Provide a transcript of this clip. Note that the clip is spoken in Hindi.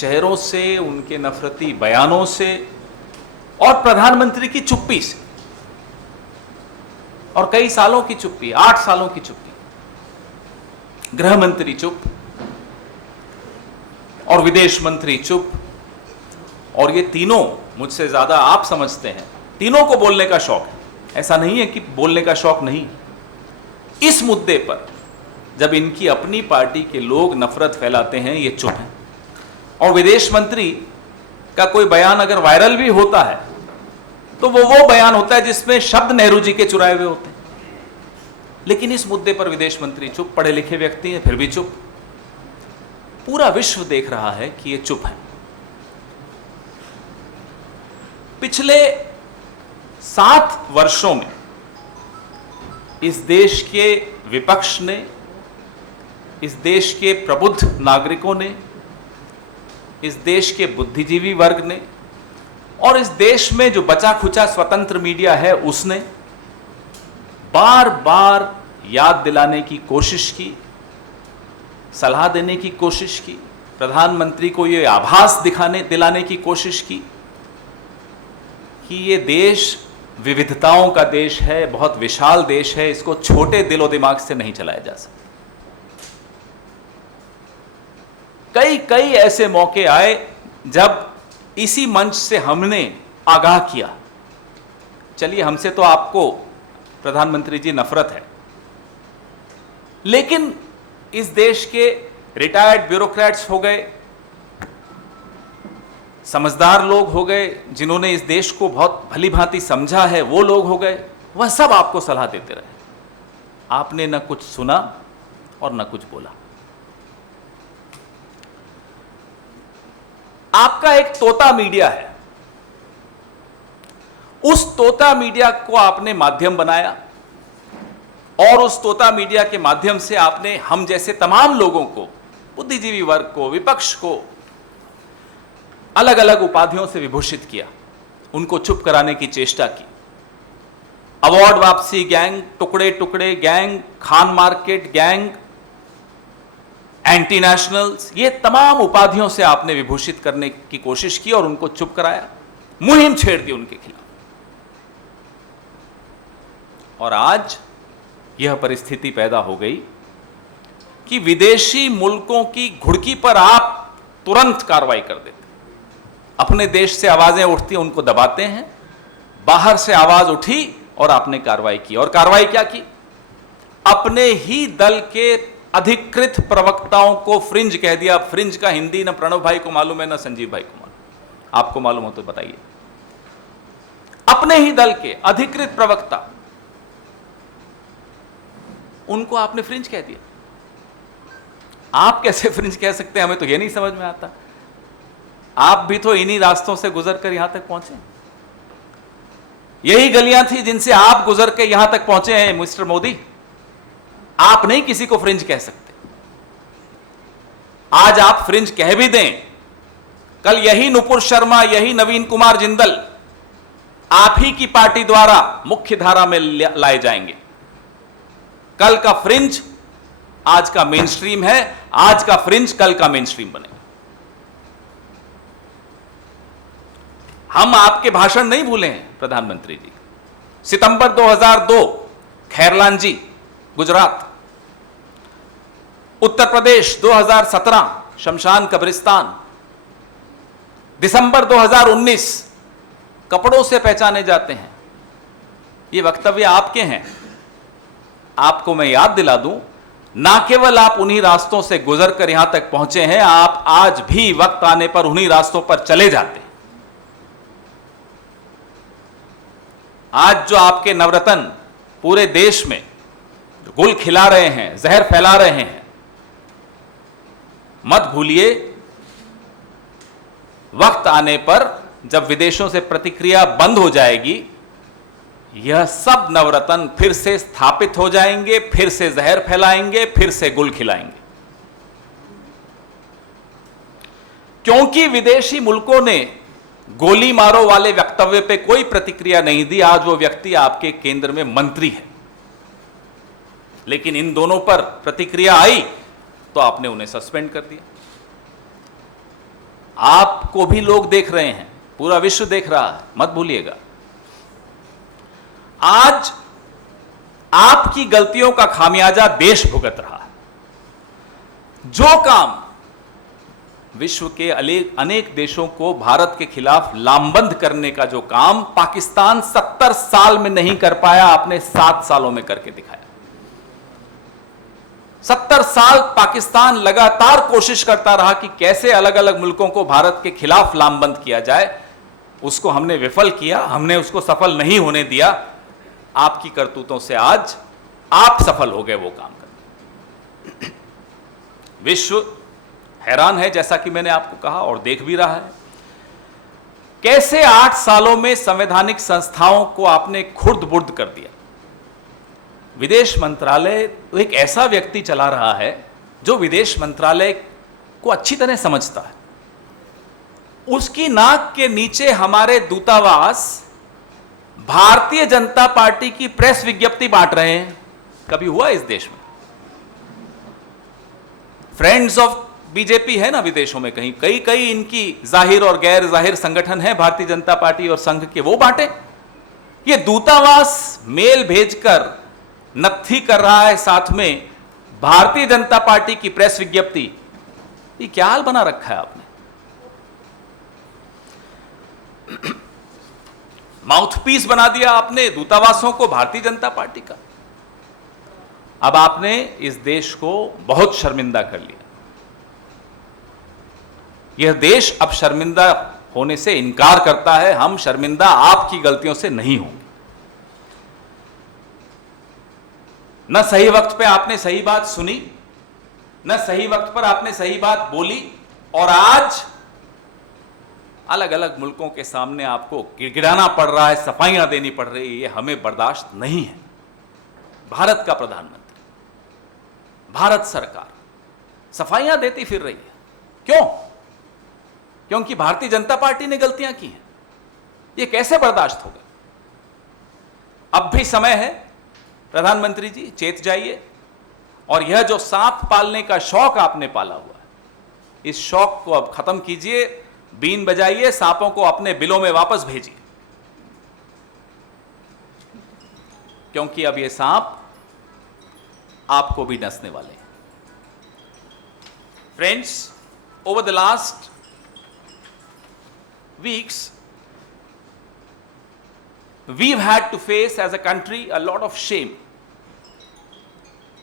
चेहरों से, उनके नफरती बयानों से और प्रधानमंत्री की चुप्पी से, और कई सालों की चुप्पी, 8 सालों की चुप्पी। गृह मंत्री चुप और विदेश मंत्री चुप, और ये तीनों मुझसे ज्यादा आप समझते हैं, तीनों को बोलने का शौक है। ऐसा नहीं है कि बोलने का शौक नहीं। इस मुद्दे पर जब इनकी अपनी पार्टी के लोग नफरत फैलाते हैं, ये चुप हैं। और विदेश मंत्री का कोई बयान अगर वायरल भी होता है तो वो बयान होता है जिसमें शब्द नेहरू जी के चुराए हुए होते हैं। लेकिन इस मुद्दे पर विदेश मंत्री चुप, पढ़े लिखे व्यक्ति हैं फिर भी चुप। पूरा विश्व देख रहा है कि ये चुप है। पिछले 7 वर्षों में इस देश के विपक्ष ने, इस देश के प्रबुद्ध नागरिकों ने, इस देश के बुद्धिजीवी वर्ग ने और इस देश में जो बचा खुचा स्वतंत्र मीडिया है उसने बार बार याद दिलाने की कोशिश की, सलाह देने की कोशिश की, प्रधानमंत्री को यह आभास दिलाने की कोशिश की कि ये देश विविधताओं का देश है, बहुत विशाल देश है, इसको छोटे दिलो दिमाग से नहीं चलाया जा सकता। कई ऐसे मौके आए जब इसी मंच से हमने आगाह किया, चलिए हमसे तो आपको प्रधानमंत्री जी नफरत है, लेकिन इस देश के रिटायर्ड ब्यूरोक्रेट्स हो गए, समझदार लोग हो गए, जिन्होंने इस देश को बहुत भली भांति समझा है, वो लोग हो गए, वह सब आपको सलाह देते रहे। आपने न कुछ सुना और न कुछ बोला। आपका एक तोता मीडिया है, उस तोता मीडिया को आपने माध्यम बनाया और उस तोता मीडिया के माध्यम से आपने हम जैसे तमाम लोगों को, बुद्धिजीवी वर्ग को, विपक्ष को अलग अलग उपाधियों से विभूषित किया, उनको चुप कराने की चेष्टा की। अवार्ड वापसी गैंग, टुकड़े टुकड़े gang, Khan market gang, anti nationals, ये तमाम उपाधियों से आपने विभूषित करने की कोशिश की और उनको चुप कराया, मुहिम छेड़ दी उनके खिलाफ। और आज यह परिस्थिति पैदा हो गई कि विदेशी मुल्कों की घुड़की पर आप तुरंत कार्रवाई कर देते। अपने देश से आवाजें उठती हैं, उनको दबाते हैं, बाहर से आवाज उठी और आपने कार्रवाई की। और कार्रवाई क्या की? अपने ही दल के अधिकृत प्रवक्ताओं को फ्रिंज कह दिया। फ्रिंज का हिंदी न प्रणव भाई को मालूम है न संजीव भाई को मालूम। आपको मालूम हो तो बताइए। अपने ही दल के अधिकृत प्रवक्ता, उनको आपने फ्रिंज कह दिया। आप कैसे फ्रिंज कह सकते हैं, हमें तो यह नहीं समझ में आता। आप भी तो इन्हीं रास्तों से गुजर कर यहां तक पहुंचे। यही गलियां थी जिनसे आप गुजर के यहां तक पहुंचे हैं मिस्टर मोदी। आप नहीं किसी को फ्रिंज कह सकते। आज आप फ्रिंज कह भी दें, कल यही नुपुर शर्मा, यही नवीन कुमार जिंदल आप ही की पार्टी द्वारा मुख्य धारा में लाए जाएंगे। कल का फ्रिंज आज का मेन स्ट्रीम है, आज का फ्रिंज कल का मेन स्ट्रीम बनेगा। हम आपके भाषण नहीं भूले हैं प्रधानमंत्री जी। सितंबर 2002 खैरलांजी गुजरात, उत्तर प्रदेश 2017 शमशान कब्रिस्तान, दिसंबर 2019 कपड़ों से पहचाने जाते हैं। ये वक्तव्य आपके हैं। आपको मैं याद दिला दूं, ना केवल आप उन्हीं रास्तों से गुजर कर यहां तक पहुंचे हैं, आप आज भी वक्त आने पर उन्हीं रास्तों पर चले जाते हैं। आज जो आपके नवरत्न पूरे देश में गुल खिला रहे हैं, जहर फैला रहे हैं, मत भूलिए वक्त आने पर जब विदेशों से प्रतिक्रिया बंद हो जाएगी, यह सब नवरत्न फिर से स्थापित हो जाएंगे, फिर से जहर फैलाएंगे, फिर से गुल खिलाएंगे। क्योंकि विदेशी मुल्कों ने गोली मारो वाले वक्तव्य पे कोई प्रतिक्रिया नहीं दी। आज वो व्यक्ति आपके केंद्र में मंत्री है, लेकिन इन दोनों पर प्रतिक्रिया आई तो आपने उन्हें सस्पेंड कर दिया। आपको भी लोग देख रहे हैं, पूरा विश्व देख रहा है, मत भूलिएगा। आज आपकी गलतियों का खामियाजा देश भुगत रहा है। जो काम विश्व के अनेक देशों को भारत के खिलाफ लामबंद करने का जो काम पाकिस्तान 70 साल में नहीं कर पाया, आपने 7 सालों में करके दिखाया। 70 साल पाकिस्तान लगातार कोशिश करता रहा कि कैसे अलग अलग मुल्कों को भारत के खिलाफ लामबंद किया जाए, उसको हमने विफल किया, हमने उसको सफल नहीं होने दिया। आपकी करतूतों से आज आप सफल हो गए वो काम करने। विश्व हैरान है, जैसा कि मैंने आपको कहा, और देख भी रहा है कैसे 8 सालों में संवैधानिक संस्थाओं को आपने खुर्द-बुर्द कर दिया। विदेश मंत्रालय तो एक ऐसा व्यक्ति चला रहा है जो विदेश मंत्रालय को अच्छी तरह समझता है। उसकी नाक के नीचे हमारे दूतावास भारतीय जनता पार्टी की प्रेस विज्ञप्ति बांट रहे हैं। कभी हुआ इस देश में? फ्रेंड्स ऑफ बीजेपी है ना विदेशों में, कहीं कई इनकी जाहिर और गैर जाहिर संगठन है भारतीय जनता पार्टी और संघ के, वो बांटे। ये दूतावास मेल भेजकर नत्थी कर रहा है साथ में भारतीय जनता पार्टी की प्रेस विज्ञप्ति। ये क्या हाल बना रखा है आपने? माउथपीस बना दिया आपने दूतावासों को भारतीय जनता पार्टी का। अब आपने इस देश को बहुत शर्मिंदा कर लिया। यह देश अब शर्मिंदा होने से इनकार करता है। हम शर्मिंदा आपकी गलतियों से नहीं होंगे। न सही वक्त पे आपने सही बात सुनी, न सही वक्त पर आपने सही बात बोली, और आज अलग अलग मुल्कों के सामने आपको गिड़गिड़ाना पड़ रहा है, सफाइयां देनी पड़ रही है। ये हमें बर्दाश्त नहीं है। भारत का प्रधानमंत्री, भारत सरकार सफाइयां देती फिर रही है। क्यों? क्योंकि भारतीय जनता पार्टी ने गलतियां की हैं। ये कैसे बर्दाश्त होगा? अब भी समय है, प्रधानमंत्री जी चेत जाइए, और यह जो सांप पालने का शौक आपने पाला हुआ है, इस शौक को अब खत्म कीजिए। बीन बजाइए, सांपों को अपने बिलों में वापस भेजिए, क्योंकि अब ये सांप आपको भी डसने वाले हैं। Friends, over the last weeks we've had to face as a country a lot of shame,